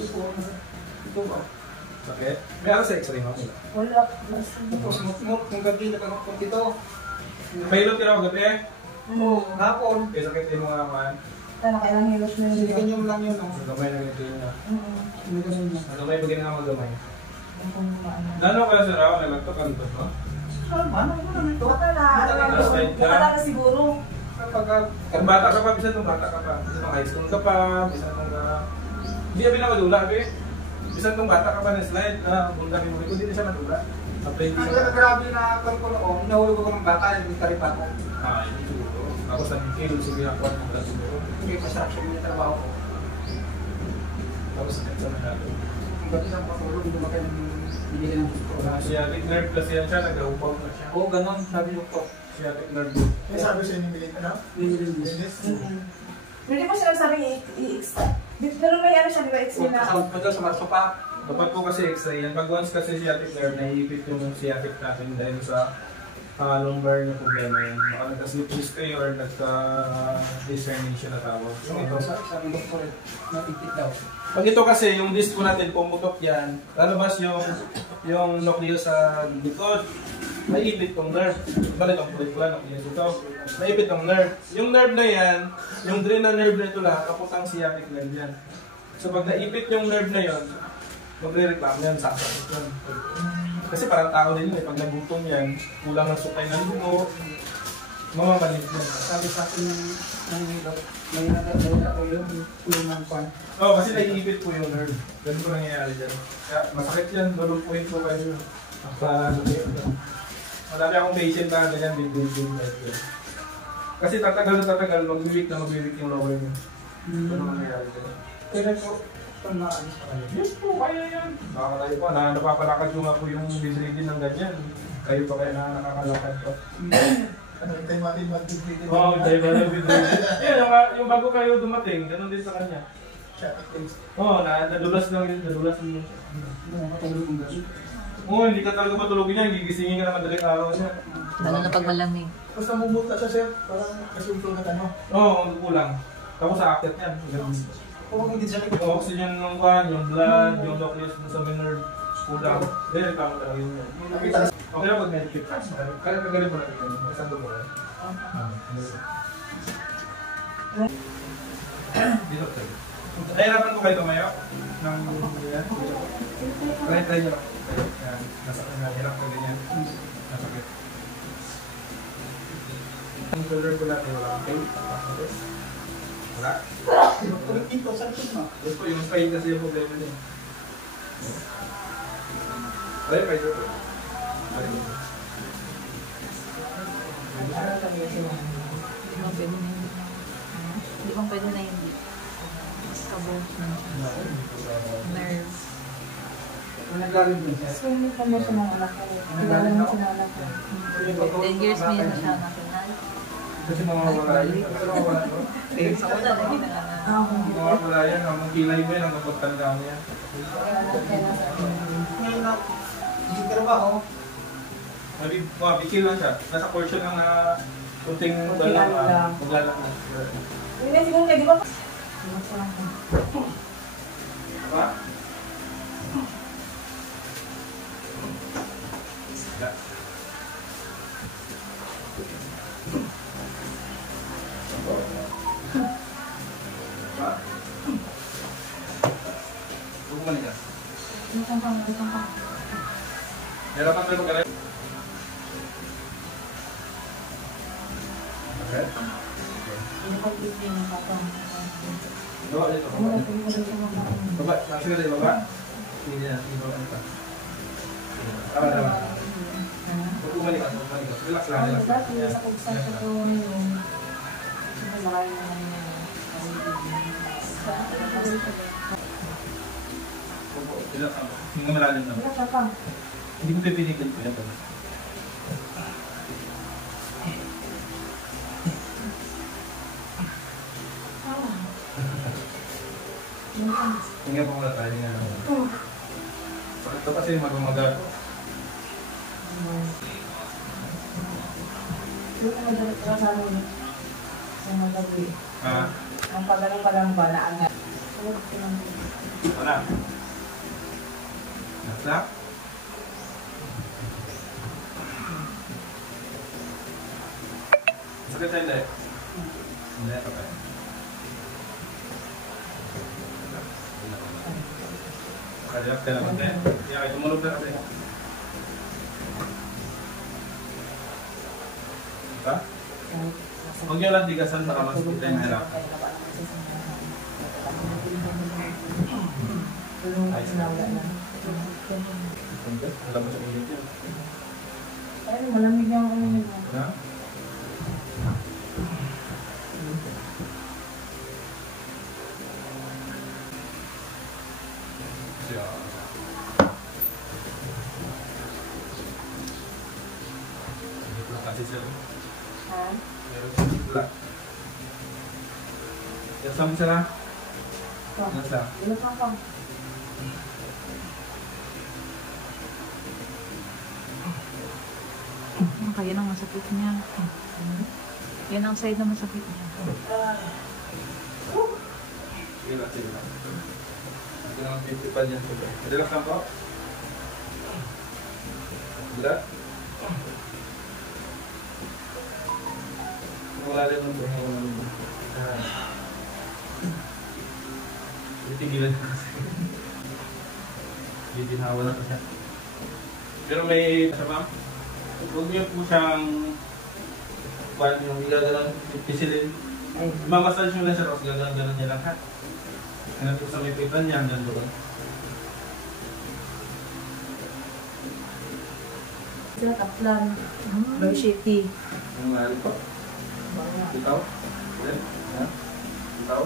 Ito ba? Sakit? Meron sa x-ray mo? Wala. Tapos kung gabi nakakapot dito. Mahilot ka na gabi? Oo, hapon. Kaya sakit yung mga man. Kailangan hilos mo Hindi yun. ganyan lang yun. Sa gamay na ganito yun na. Hindi ganyan lang. Sa gamay, pag nga magamay. Lalo ka sa raw, nagagto-kanto, no? Baka na siguro. Kung bata ka pa, bisa nung bata ka pa. Bisa nung high school ka pa, bisa nung hindi ka pinamadula, eh. Bisa nung bata ka pa ng slide, bunda rin mo rin, hindi siya madula. Ang grabe na ko noon, nahulog ako ng bata, hindi ka rin bata. Hindi siguro. Ako sa Mikil, sige ako at mga siguro. Hindi construction yung trabaho ko. Tapos sa sa Manalo. Ang gabi sa patulog, hindi makain binili ng doktor. Sciatic nerve kasi yan siya, nag-upaw na siya. Oo, ganon, sabi doktor. Sciatic nerve. May sabi sa inyo bilhin ka na? Binili ng Hindi mo siya sabi i-extra. Pero may ano siya, di ba? Extra na. Kasama pa doon sa marso pa. Kapag po kasi x-ray yan, pag once kasi sciatic nerve, naiipit yung sciatic natin dahil sa lumbar na problema yan. Baka nagka-slip disc kayo or nagka-discernation na tawag. So, ito. Sabi ng doktor, napitit daw. Pag ito kasi, yung disc po natin, pumutok yan, lalabas yung nucleus sa likod, naipit tong nerve. Balik ang kulit ko lang, nucleus ito. Naipit tong nerve. Yung nerve na yan, yung drain na nerve na ito lang, kaputang sciatic nerve yan. So pag naipit yung nerve na yon, magre-reklamo yan, sasakit yan. Kasi parang tao din yun, pag nagutom yan, kulang ng sukay ng dugo, mamamanit yan. Sabi sa akin may nagagawa yun, tulungan pa. Oo, kasi naiipit po yung nerve. Ganun po nangyayari dyan. Kaya masakit yan, dolog point po kayo. Marami akong patient na ganyan, bin. Kasi tatagal na tatagal, mag-week yung lower nyo. Ganun nangyayari dyan. Kaya po, ito naalis pa kayo. Yes po, kaya yan. Baka kayo po, napapalakad ko nga po yung bedridden ng ganyan. Kayo pa kaya nakakalakad pa. Ano, tayo natin mag-bilhin. Oo, tayo ba ng bedridden? Yan, yung bago kayo dumating, ganun din sa kanya. Oo, nadulas lang yun, nadulas lang yun. Oo, hindi ka talaga matulogin niya, gigisingin ka na madaling araw niya. Lalo na pag malamig. Tapos namumulta siya, sir. Parang kasunto na ano. Oo, kulang. Tapos sa akit yan. Kung hindi siya Yung oxygen ng kwan, yung blood, yung nucleus sa nerve, kulang. Hindi, reklamo talaga yun. Okay na pag medikit. Kaya kagaling mo natin yun. Masando mo rin. Dito ko tayo. Nahirapan ko kayo tumayo? Nang yan? Try nyo lang. Yan. Nahirap ko ganyan. Nasakit. Ang shoulder ko natin wala kang pain. Wala? ito, sakit mo. Yes po, yung pain kasi yung problema niya. Alay, pa ito. Hindi bang pwede na hindi? Kabos na. Nerves. Kung naglalim din siya. So, hindi pa mo siya ng anak ko. Kilala mo siya ng anak ko. 10 years mo yun siya nakinal. Kasi mawawala yun. Sa una, lagi na lang. Mawawala yan. Ang kilay mo yan, ang kapagtanda mo yan. Ngayon na, hindi trabaho. Mabikil lang siya. Nasa portion ng kunting maglalak na. Hindi na siguro kayo, di ba? Diba? Bumalik ka. Hirapan tayo mag-alay. Okay? Baba dito. Baba. Sige tayo baba. Hindi na. Hindi baba ka. Tama. Bumalik ka. Relax lang. Relax lang. Relax lang. Hindi malalim na. Hindi ko pipilitin ko yan. Tingnan po muna tayo nga. Ito kasi mag-umaga. Yung madalit ka sa amin. Sa magabi. Ha? Ang pagaling pa lang ba na agad. Wala. Nasa? Sakit sa hindi? Hindi, okay. Relax ka naman din. Kaya kayo tumulog na natin. Diba? Huwag nyo lang tigasan para mas kita yung hirap. Ayos na. Alam mo sa ulit yun. Ay, malamig yung ulit. Ha? Kasi sila. Ha? Meron sila. Yasam sila. Nasa. Ano pa pa? Kaya nang masakit niya. Yan ang side na masakit niya. Sige lang, sige lang. Hindi naman pipipad yan. Relax lang po. Relax. Wala rin ng buhay. Titigilan ko kasi. Hindi tinawa na siya. Pero may sama. Huwag niyo po siyang paano yung igagalang pisilin. Mamasage nyo lang siya tapos gagalang niya lang ha. Hanggang po sa may pipan niya hanggang doon. Sila kaplan. Very shaky. Ano nga rin po? Ikaw? Ulit? Ha? Ikaw?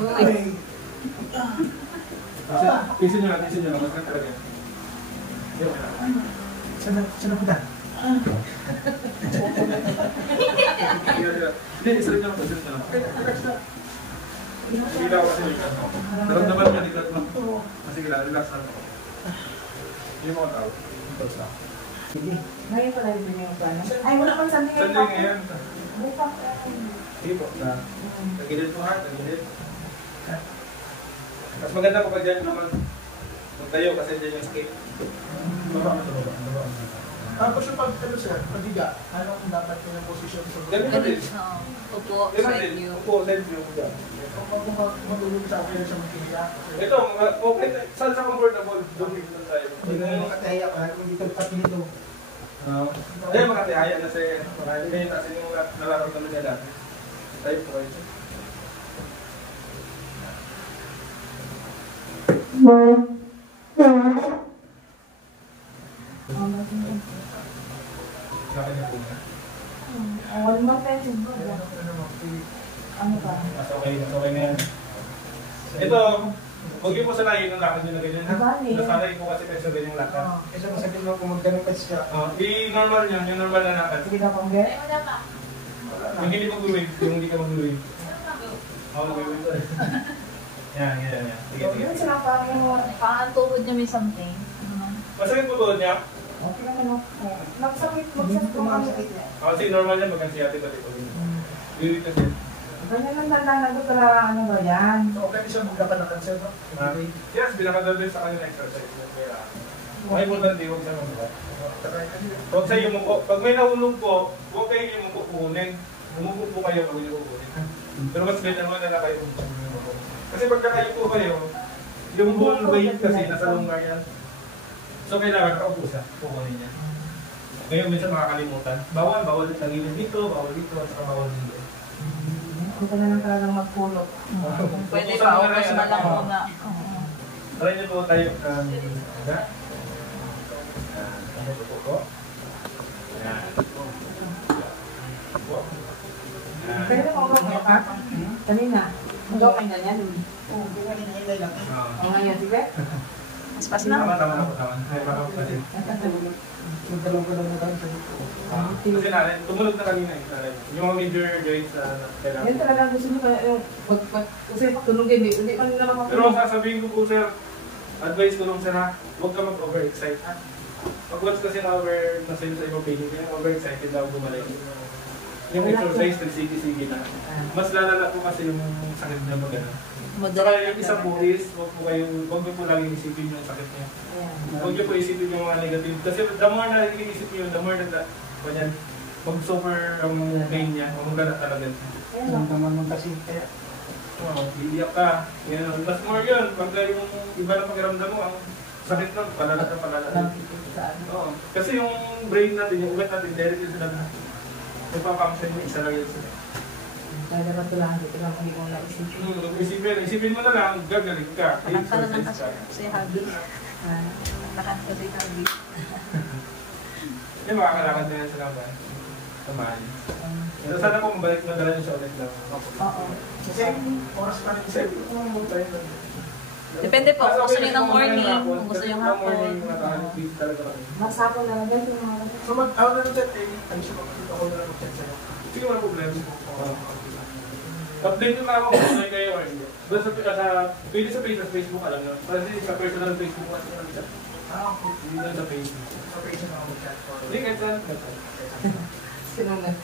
Uy! Pisin nyo lang, pisin nyo lang. Mas ka talaga. Saan na punta? Hindi, isa rin nyo lang. Isa rin nyo lang. Hindi daw kasi yung naramdaman niya dito at sige lang, relax lang ako. Yung mga tao. Impulse lang. Sige. Ngayon pala yung yung plano. Ay, wala pang sandi Saan din ngayon? Bukas. Sige po. Tagilid po ha, tagilid. Mas maganda kapag dyan naman magtayo kasi dyan yung skate. Baba ka baba. Tapos yung ano sir, paghiga, anong dapat yung posisyon sa baba? Ganun din. Upo, Ganun side din. view. Upo, side view. Kung matulog sa akin sa maghiga. Ito, okay. Saan sa comfortable? Doon dito tayo. Hindi na makataya para kung dito pati nito. Ay, makatihaya na si Marali. Ngayon, kasi yung nalarang kami niya dati. Tayo po kayo. Sa akin na po na. Wala mo tayo. Ano ba? Mas okay na yan. Ito, huwag yung po sanayin ng lakad nyo na ganyan ha. Nasanay ko kasi kayo sa ganyang lakad. Kasi masakit mo kung magganong ka siya. I-normal yan, yung normal na lakad. Sige na pang get. Yung hindi mag-wave, yung hindi ka mag-wave. Ako mag-wave ko rin. Yan. Sige. Yun sila parang yung... Parang tuhod niya may something. Masakit po doon niya? Okay naman ako. Nagsakit mo Hindi sa ko masakit. Kasi normal yan, magkang siyate pati po. Wiwit kasi. Ganyan lang tanda na para ano ba yan? So, okay siya maglakad-lakad sir, no? Yes, binakadal din sa kanya exercise. Kaya, may importante, huwag siya mamuka. Huwag sa yumuko. Pag may nahulog po, huwag kayo yumuko kukunin. Umupo po kayo, huwag niyo kukunin. Pero mas better mo na lang kayo umupo. Kasi pag nakayo po kayo, yung whole weight kasi nasa lumbar yan. So kailangan nakaupo siya, kukunin niya. Ngayon minsan makakalimutan. Bawal tagilid dito, bawal dito, at saka bawal dito. Hindi ka na lang talagang magpulot. Pwede pa, okay na lang muna. Try niyo po tayo. Ano po? Yan. Pero kung gawin ka, kanina, gawin na yan. Oo, hinahintay lang. O ngayon, sige. Mas na. Tama po. Ay, baka po kasi. Magdalaw ko lang na tayo sa dito. Kasi natin, tumulog na kanina eh. Yung mga major joints na kailangan. Yan talaga gusto nyo pa yung kasi tunugin, hindi man nila Pero ang sasabihin ko po sir, advice ko lang sir ha, huwag ka mag-overexcite ha. Pag once kasi na-over na sa'yo sa ibang patient, yung overexcited daw bumalik. Yung exercise, nagsigi-sige na. Mas lalala po kasi yung sakit na mag-ano. Saka yung isa po is, huwag niyo po laging isipin yung sakit niya. Ayan. Huwag niyo po isipin yung mga negative. Kasi the more na iisip niyo, the more na kanyan, pag super ang pain niya, magugala talaga. Ayan lang. Naman mo kasi kaya. Oo, iiyak ka. Yan. Mas more yun, pagka yung iba na pakiramdam mo, ang sakit nun, palala na palala. Sa ano. Oo. Kasi yung brain natin, yung ugat natin, direct yun sila na nagpa-function yung isa lang yun sila. Kaya dapat ko lang, dito lang hindi ko naisip. Isipin mo na lang, gagaling ka. Nakanta na Exercise ka. si Habi. Nakanta si Habi. Yung makakalakad na yan sila ba? Samahan. So sana po mabalik na dala niyo sa ulit lang. Oo. Kasi oras pa rin isa. Depende po, kung gusto niyo ng morning, kung gusto niyo hapon. Masapon na lang yan yung mga So mag-out na natin, ano siya makakita ko na lang mag-chat sa'yo. Sige, wala problema. Update nyo na ako kung ano kayo or hindi. Basta pwede sa page sa Facebook, alam nyo. Kasi sa personal Facebook ko, ano nag-chat. Okay. Hindi lang sa Facebook. Okay siya na mag-chat for. Hindi, kahit saan. sinunod.